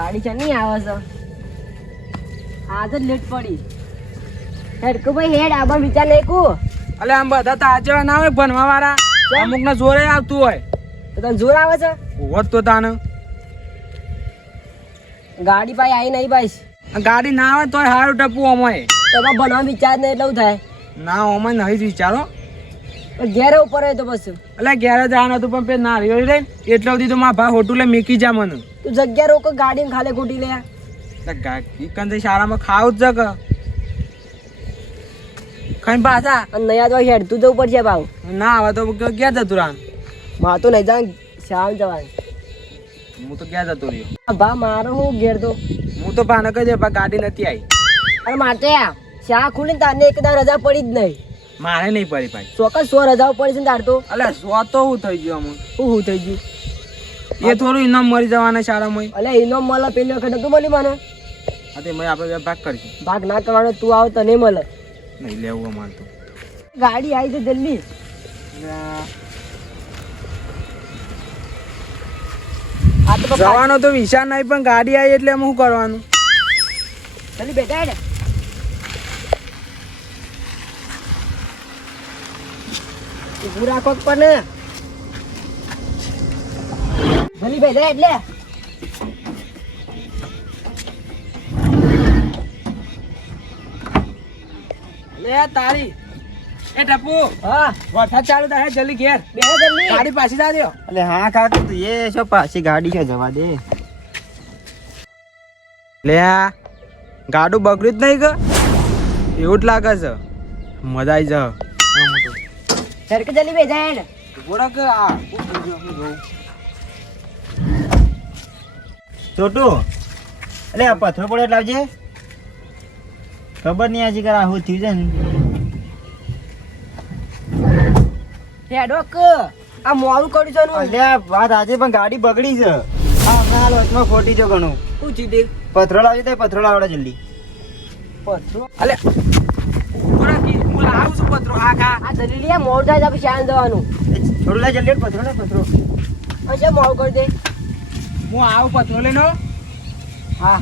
ગાડી છે નહીં આવે છે. આજ જ લેટ પડી. હેડકુ ભાઈ હેડ આમાં વિચાર લેકુ અલે આમ બધા તાજવા ના હોય ભણવા વાળા અમુક ને જોરે આવતું હોય. તો તને જોર આવે છે? હોત તો તાને. ગાડી ભાઈ આવી નહીં ભાઈ. ગાડી ના આવે તોય હારું ટપવું અમાય. તમે ભણવા વિચાર નહીં એટલું થાય? ના અમાય નહીં વિચારો. ઘેરે ઉપર તો પછી. એટલે ઘેર જવાનું હતું પણ પે ના રહ્યો રે એટલે સુધી તો મારા ભાઈ હોટું લે મેકી જા મને. તું જગ્યા રોક ગાડી ખાલી ખોટી લે. ચિકન તો શાળામાં ખાવું જ ખાઈ કે ખાઈને પાછા. અને નહીં તો હેડ તું જવું પડશે ભાવ ના આવે તો ક્યાં જતું રાન. મા તો નહીં જાઉં શામ જવાનું. હું તો ક્યાં જતો રહ્યો. ભા મારો હું ઘેર તો. હું તો ભાને કહી દે ગાડી નથી આવી અરે માટે શા ખુલી ને તારને એકદમ રજા પડી જ નહીં. મારે નહીં પડી ભાઈ. ચોક્કસ સો રજાઓ પડી છે ને તાર તો. અલે સો તો હું થઈ ગયું અમુક. શું હું થઈ ગયું? એ થોડું ઇનામ મરી જવાના શાળામાં. અલે ઇનામ મળે પેલી વખત તું મળી મને. હા તે આપણે ભાગ કરીશું ભાગ ના કરવાનો તું આવ તને મળે. નહીં લેવું અમારે તો. ગાડી આવી છે જલ્દી. જવાનો તો વિચાર નહીં પણ ગાડી આવી એટલે શું કરવાનું? ચાલી બેઠા ઊભું રાખો જ પણ જલ્દી બેઠા એટલે લે તારી એ ટપુ હા. વરસાદ ચાલુ થાય જલ્દી ઘેર. બે જલ્દી ગાડી પાછી જાજો અલે હા કાકા તું એ છો પાછી ગાડી છે જવા દે. લે આ ગાડું બગડ્યું જ નહીં કે? એવું જ લાગે છે. મજા આવી જા સરકે જલ્દી બેઠા હેડ. બોરા કે આ? છોટુ અલે આ પથ્થર પડે એટલે આવજે. ખબર નહીં આજે કરા આવું થયું છે ને. હેડો ક. આ મોરું કર્યું છે ને. અલ્યા વાત આજે પણ ગાડી બગડી છે. આ હમણાં લોચમાં ખોટી છે ઘણું. શું થયું તે? પથરો લાવજો તો પથરો લાવડે જલ્દી. પથરો હું લાવું છું પત્રો આ ખા આ દલીલી મોર થાય આપણે શાન જવાનું થોડું લા જલ્દી પથરો ને પથરો. પછી મોર કરી દે. હું આવું પથરો લઈને હા.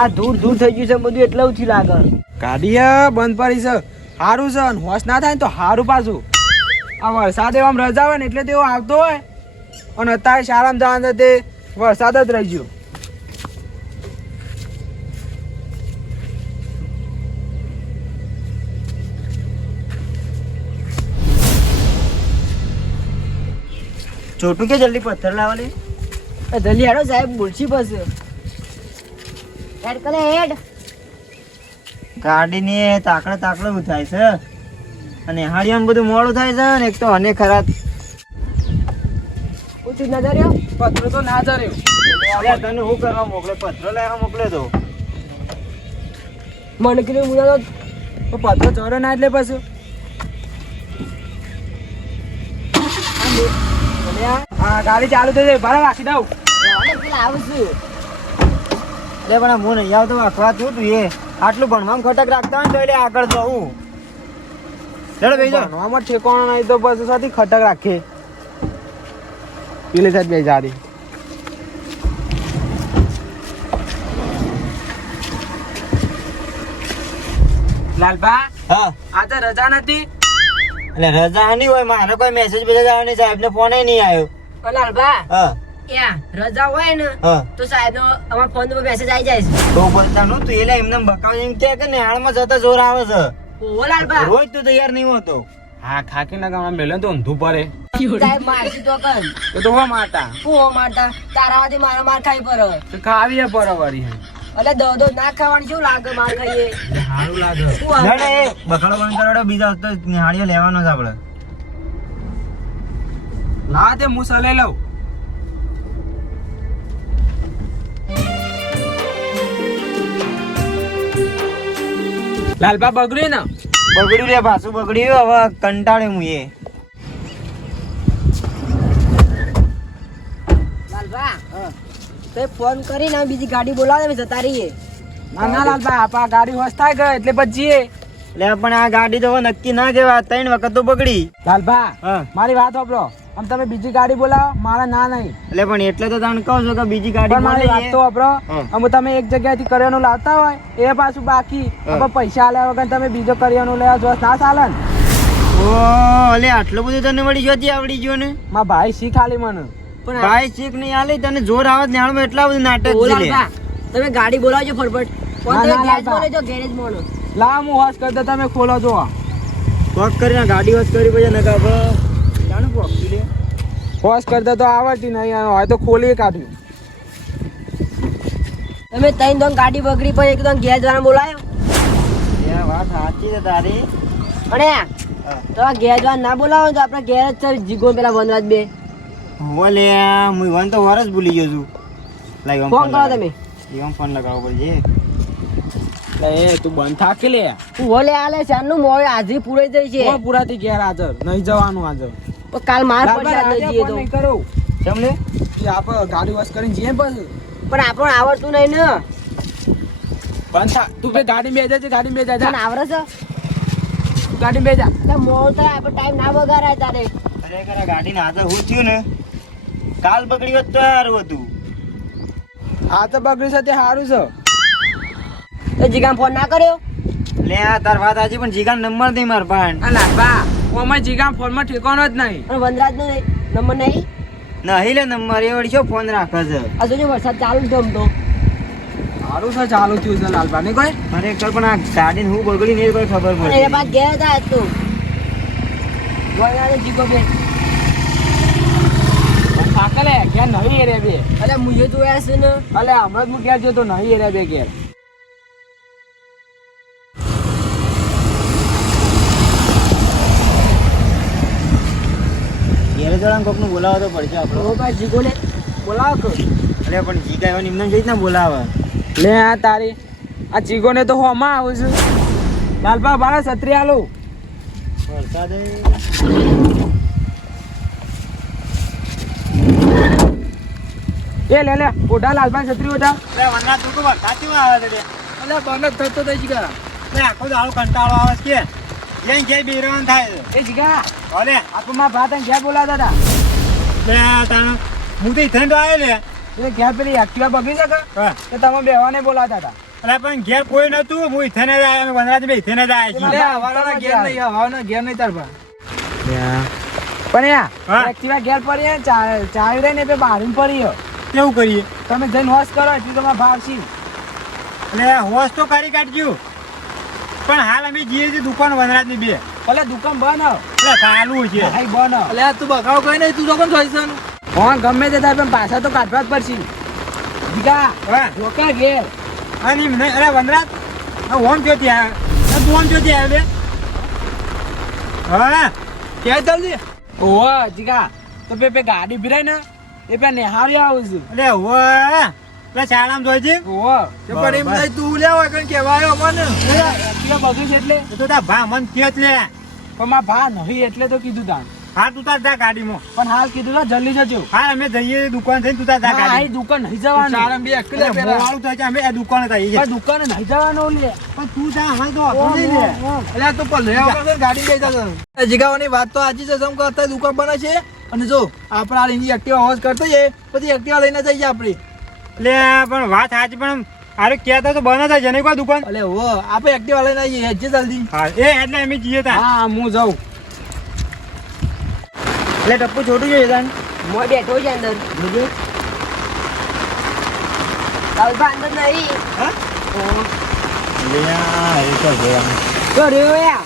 આ દૂર દૂર થઈ ગયું છે બધું એટલે ઉછી લાગે. ગાડી એ બંધ પડી છે. સારું છે અને હોશ ના થાય ને તો સારું પાછું. આ વરસાદ એવા રજા હોય ને એટલે તેવો આવતો હોય. અને અત્યારે શાળામાં જવાનું તે વરસાદ જ રહી ગયો. છોટું કે જલ્દી પથ્થર લાવવા લે જલ્દી હેડો સાહેબ બોલશી બસ હેડ કલે હેડ ગાડીની તાકડે તાકડે થાય છે. અને હાડીઓને બધું મોડું થાય છે ને એક તો અને ખરાબ. ઊંચું નજર રહ્યો પથરો તો ના જર્યો અલ્યા તને શું કરવા મોકલે? પથરો લેવા મોકલે તો. મને કીધું હું તો તો પત્રો ના એટલે પછી. હા ગાડી ચાલુ થઈ ભાડે રાખી દઉં. આવું છું લે પણ હું નહીં આવતો અખવા તું તું એ. આટલું ભણવામાં ખટક રાખતા હોય તો એટલે આગળ જવું ચલો ભાઈ ભણવામાં ઠેકોણ નહીં તો પછી સાથી ખટક રાખે. પેલી સાહેબ બે જાડી લાલબા હા. આજે રજા નથી? એટલે રજા નહીં હોય મારે કોઈ મેસેજ બેસેજ આવ્યો નહીં સાહેબ ને ફોન નહીં આવ્યો. લાલભા હા. રજા હોય ને તો સાહેબ અમારા ફોન પર મેસેજ આવી જાય છે. તો બોલતાનું તું એટલે એમને બકાવ એમ કે કે નેહાળમાં જતા જોર આવે છે. ઓ લાલબા રોજ તું તૈયાર નહીં હોતો. હા ખાકી ના ગામમાં મેલે તો ઊંધું પડે. સાહેબ મારસી તો કર તો તો હો મારતા. તારા હાથે મારા માર ખાઈ પર ખાવી બરાબરી એટલે દો દો ના ખાવાની શું લાગે માર ખાઈએ? સારું લાગે. ના ના એ બખાડો બંધ કરાવડો બીજા વખતે નિહાળીઓ લેવાનો છે આપણે તે હું સલે લઉં. લાલબા બગડ્યું ને? બગડ્યું રે પાછું બગડ્યું. હવે કંટાળે હું એ. તો ફોન કરીને બીજી ગાડી બોલાવે જતા રહીએ. ના ના આપા ગાડી હોસ્તા ગઈ એટલે પછી લે પણ આ ગાડી તો નક્કી ના કહેવાય ત્રણ વખત તો બગડી. લાલભા મારી વાત સાંભળો. આમ તમે બીજી ગાડી બોલાવો મારા ના નહીં. એટલે પણ એટલે તો તમને કહું છું કે બીજી ગાડી મારી વાત. તો વાપરો. અમે તમે એક જગ્યાએથી કરિયાણું લાવતા હોય એ પાછું બાકી. હવે પૈસા આલ્યા વગર તમે બીજો કરિયાણું લેવા જો ના ચાલે ને? ઓ એટલે આટલું બધું તને વળી જોતી આવડી ગયું ને? મારા ભાઈ શી ખાલી મને. પણ ભાઈ ચીક નહીં આલે તને જોર આવે ને હાલમાં એટલા બધું નાટક લે. તમે ગાડી બોલાવજો ફટફટ. ફોન ના, ગેરેજ લાલભા. બોલે જો ગેરેજ મોડો લા હું હોશ કરતો તમે ખોલો જો. પગ કરીને ગાડી વસ કરી પછી નકા આપણે જાણું પગ લે. હોશ કરતા તો આવડતી નહીં હોય તો ખોલી કાઢ્યું. તમે ત્રણ દોન ગાડી બગડી પણ એકદમ ગેરેજ વાળા બોલાયો? એ વાત સાચી છે તારી. અને. તો ગેરેજ વાળા ના બોલાવો તો આપણે ગેરેજ છે જીગો પેલા વનરાજ બે. ઓલે હું વન તો વરસ ભૂલી ગયો છું. લાઈ ઓમ ફોન કરો તમે. ઈ ઓમ ફોન લગાવવો પડશે એ તું બંધ થાકી લે? તું ઓલે આલે શાનનું મોય હાજરી પૂરાઈ જઈ છે. કોણ પુરાથી ઘેર હાજર નહીં જવાનું હાજર. પણ કાલ માર રાજા જઈએ તો. નહીં કરો. કેમ લે આપણે ગાડી વોશ કરીને જઈએ પછી. પણ આપણને આવડતું નહીં ને. બંધ થા. તું બે ગાડી બે જાય ગાડી બે તને જાય આવડે છે? ગાડી બે જા. થાય આપણે ટાઈમ ના બગાડાય તારે. ખરેખર ગાડીને હાજર હું થયું ને? કાલ બગડી હોત તો સારું હતું. આ તો બગડ્યું છે તે સારું છે. તો જીગામ ફોન ના કર્યો? લે આ તાર વાત આજે પણ જીગામ નંબર નહીં માર પાન આ બા ઓમાં જીગા ફોનમાં ઠેકાણો જ નહીં. પણ વનરાજ નો નંબર નહીં? નહીં લે નંબર એ વળી ફોન રાખે છે? આ જોજો વરસાદ ચાલુ જ તો. સારું છે ચાલુ થયું છે લાલબા નહીં કોઈ? ખરેખર પણ આ ગાડી હું બગડી નહીં કોઈ ખબર પડે એ બાદ ગયા હતા તું. વનરાજ જીગો બે. સાકલે ક્યાં નહીં એરે બે? અલે મુજે જોયા છે ને. અલે હમણાં જ હું ઘેર જતો નહીં એરે બે ઘેર ઘેરે જવાનું કોકનું બોલાવો તો પડશે આપણો. ઓ ભાઈ જીગો ને બોલાવો કે. અરે પણ જીગા એવા નિમ્ન જઈ ના બોલાવે. લે આ તારી આ ચીગોને તો હોમાં આવું છું. લાલપા બાળા સત્રી આલું. વરસાદ. એ લે લે ઓઢા લાલભાઈ છત્રી ઓઢા. વનરાજ તું તો વરસાદ કેવો આવે છે અલે બંધ જ થતો થઈ જીગા. લે આખો દાડો કંટાળો આવે છે કે? જેમ કે બીરવાન થાય છે. એ જીગા ભલે આપણે મારા ભાત ઘેર બોલાતા હતા. લે તાણ હું તો ઇથન તો આવ્યો લે. એટલે ઘેર પેલી એક્ટિવા બગડી શકે હા. તો તમે બેવાને બોલાતા હતા. અરે પણ ઘેર કોઈ નતું હું ઇથન જ આવ્યો વનરાજ બે ઇથન જ લે, આવ્યા હવાના ઘેર નહીં હવાના ઘેર નહીં તાર. પણ યા એક્ટિવા ઘેર પડી ચાવી રહી ને તે બહાર પડી હે. કેવું કરીએ? તમે જઈને હોશ કરો એટલી તમારે ભાવશી એટલે હોશ તો કરી કાઢજો. પણ હાલ અમે જઈએ છીએ દુકાન વનરાજની બે. ભલે દુકાન બંધ. એટલે ચાલુ છે. ભાઈ બંધ એટલે તું બગાવ કઈ નહીં તું તો કોણ જોઈશ ફોન ગમે તે થાય પણ પાછા તો કાઢવા જ પડશે. દીકા હા. રોકા ઘેર અને નહીં અરે વનરાજ જોતી આવે આ તું ફોન જોતી ત્યાં બે હા. ક્યાં ચાલજી ઓવા જીગા તો બે બે ગાડી ભીરાય ને? એ પે નિહાળી આવું છું એટલે હોવે એટલે શાળામાં જોઈ છે પણ એમ નહીં તું લેવા આવ્યો મને. છે એટલે. તો તાર ભા મન કે જ લે. પણ મારા ભા નહીં એટલે તો કીધું તાન હા તું તાર જા ગાડીમાં. પણ હાલ કીધું તા જલ્દી જજો. હા અમે જઈએ દુકાન થઈને તું તાર જા ગાડી દુકાન નહીં જવાનું. શાળામાં બે એકલા પેલા. થાય છે અમે આ દુકાને દુકાને નહીં જવાનું લે. પણ તું જા હવે તો હતો નહીં લે. અલ્યા તું પણ ગાડી લઈ જતો જીગાવાની વાત તો આજી જ સમ કરતા દુકાન બને છે? અને જો આપણે આ એની એક્ટિવા હોશ કરતો જઈએ પછી એક્ટિવા લઈને જઈએ આપણે. એટલે પણ વાત સાચી પણ અરે કહેતા તો બંધ થાય જને કોઈ દુકાન એટલે હો આપણે એક્ટિવા લઈને આવીએ હેજે જલ્દી. હા એ એટલે અમે જઈએ તા હા હું જાઉં. એટલે ટપ્પુ છોટું જોઈએ તાન. મો બેઠો છે અંદર. લાલભા અંદર નહીં. હા? લે એ તો ગયા તો રહ્યો યા.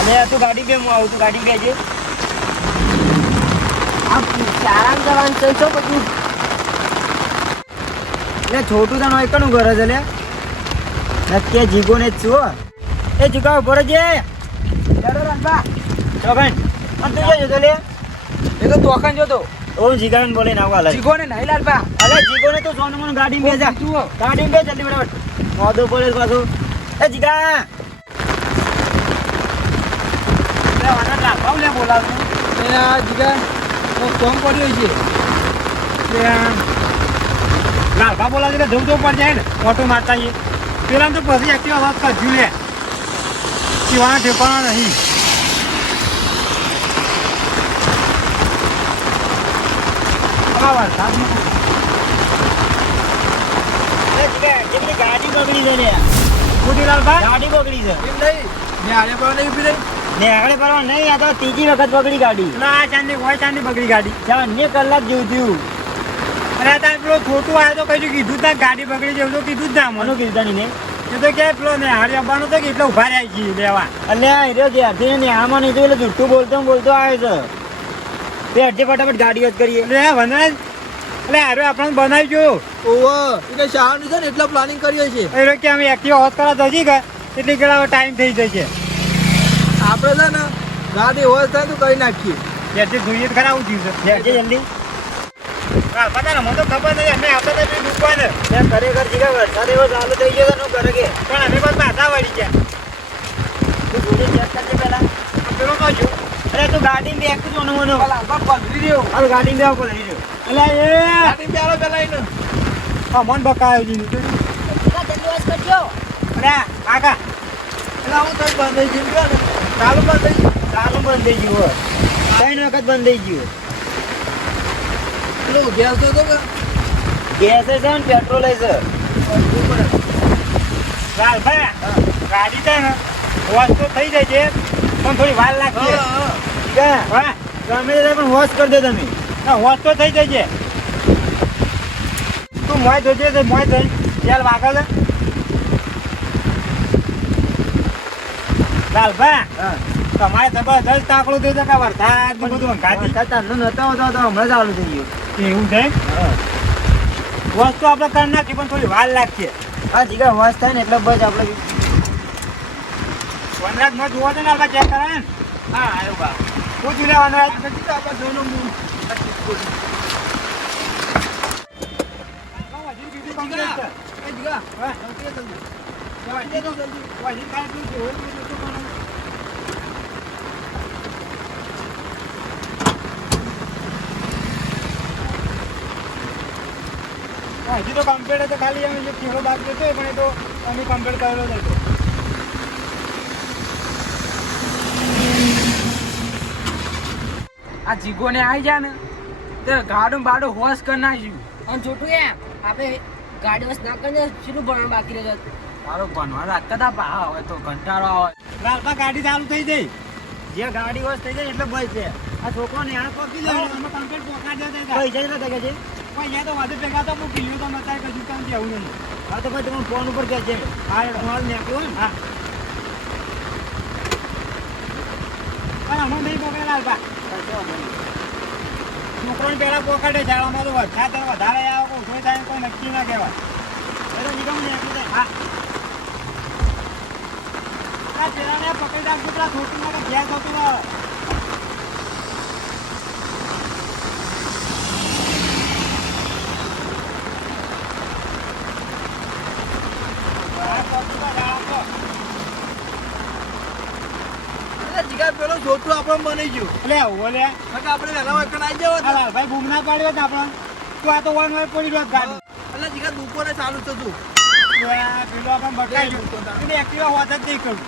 અને તું ગાડી બે હું આવું તું ગાડી બે છે આ છે તો પછી એટલે છોટું તને એકનું ઘર છે નક્કી જીગો ને જ છું એ જીગા ઊભો રહેજે ચાલો રાંધવા ચોકન અને તું જજો લે? એ તો દુકાન જોતો. ઓમ જીગાને બોલે ના વાલા જીગોને નહીં લાલબા અલે જીગો ને તો સોનું મને ગાડી બે જા ગાડી બે જલ્દી ફટાફટ. મોદો બોલે પાછું. એ જીગા. આ જીગા. તો કોમ પડ્યો છે. લાલભા એટલે જવું તો પડી જાય ને ઓટો મારતા આવીએ. પેલા તો પછી એક્ટિવા વાત કરજો લે. એક્ટિવા ઠેકાણા નહીં ગાડી બગડી છે ગાડી બગડી છે. એમ નહીં. ને આને પર નહીં ઊભી રહી. ને આગળ પરવા નહીં આ તો ત્રીજી વખત બગડી ગાડી. ના આ ચાંદી હોય ચાંદી બગડી ગાડી. ચાર કલાક જેવું થયું. અરે તાર પેલો ખોટું આવ્યો તો કઈ કીધું તાર ગાડી બગડી જેવું તો કીધું જ ના મને. કીધું નહીં એ તો કે પેલો ને હારી આવવાનો તો કે એટલે ઊભા રહ્યા છીએ લેવા એટલે આ હીરો જ્યારથી ને આમાં નહીં તો એટલે જુઠ્ઠું બોલતો બોલતો આવે છે. તે અડધે ફટાફટ ગાડીઓ જ કરીએ. એટલે વનરાજ એટલે હારે આપણને બનાવી જો ઓવો એટલે શાળાની છે ને એટલે પ્લાનિંગ કરીએ છીએ એટલે કે અમે એક્ટિવા હોત કરા જજી ગયા એટલે કેળા ટાઈમ થઈ જશે. આપણે છે ને ગાડી હોય થાય તો કરી નાખીએ. ત્યાંથી જોઈએ તો ખરા આવું થયું છે. બેસજે જલ્દી. હા પતા મને તો ખબર અમે આવતા હતા પેલી દુકાને ત્યાં ખરેખર જીગા વરસાદ એવો ચાલુ થઈ ગયો છે ઘરે કે? પણ અમે બસ પાછા વળી ગયા. તું જોડે ચેક કરજે પહેલા. પેલો તો છું? અરે તું ગાડી બેક જો નો નો પલરી રહ્યો. હાલ ગાડી બેક પર લઈ એટલે એ! ગાડી બેહાડો પેલા એને. હા મન બકાયો જી રહ્યો અરે કાકા. એટલે હું તો બંધ થઈ ગયું ચાલુ બંધ ગયું. બંધ થઈ ગયું ત્રણ વખત બંધ થઈ ગયું. પેલું ગેસ તો કે ગેસ છે ને પેટ્રોલ છે. ચાલ ભાઈ ગાડી છે ને વોશ તો થઈ જાય છે પણ થોડી વાર લાગશે. હા, હા. ગમે તે પણ વોશ કરી દે તમે. ના વોશ તો થઈ જાય છે. તું મોય જોજે મોય થઈ ચાલ વાગે હા. તમારે જબરદસ્ત તાકડું થઈ કે વરસાદ બધું અંગાથી. વરસાદ તારનો તો હમણાં ચાલુ થઈ ગયું. એવું છે? વસ્તુ આપણે કરી નાખી પણ થોડી વાર લાગશે. હા જીગા વોશ થાય ને એટલે બસ આપણે વનરાજ નો જોવો છે ને આપણે ચેક કરે ને. હા આવ્યો બા. શું જોઈ વનરાજ. આપણે જીગા હા. જલ્દી જલ્દી. વાજી કાંઈ તું જોવો જ નહીં તો પણ. હા, હજી તો કમ્પ્લેટ તો ખાલી અમે જે ચીરો બાકી જતો પણ એ તો અમે કમ્પ્લેટ કરેલો હતો. આ જીગોને આવી જાય ને તે ગાડું બાડું હોશ કરી નાખ્યું. અને છોટું એમ આપણે ગાડી વસ્ત ના કરીને શું ભણવા બાકી રહ્યો મારો ભણવા રાખતા હતા પા હવે તો કંટાળો આવે. લાલપા ગાડી ચાલુ થઈ જઈ જે ગાડી વોશ થઈ જાય એટલે બસ છે. આ છોકરો ને આ પકી જાય અમે કમ્પ્લીટ પોકા જતા પૈસા કેટલા થઈ ગયા છે? અહીંયા તો વધુ ભેગા તો હું પીયું તો નતા કશું કામ જેવું નહીં. હા તો ભાઈ તમે ફોન ઉપર જજે હા હેડો. હું હાલ નીકળ્યો ને હા. પણ અમે નહીં પકડે લાલપા છોકરોને પેલા પોકાડે જાળામાં તો વરસાદ વધારે આવે કોઈ થાય કોઈ નક્કી ના કહેવાય. એટલે નિગમ નીકળી હા આ પેલાને પકડી રાખજો પેલા ઘેર થતું હોય આ પકડી તો જાળો તો. એટલે છોટું આપણે બની ગયું. લે ઊભો લે. આપણે વહેલા વાંકણ આવી જાવ ભાઈ બૂમ ના પાડ્યો ને આપણે તો આ તો વન વાર પડી રહ્યો ગાડી. એટલે જીગા દુપોરે ચાલુ થતું. પેલો આપણને તો ગયું એક્ટિવા હોત જ નહીં કરું.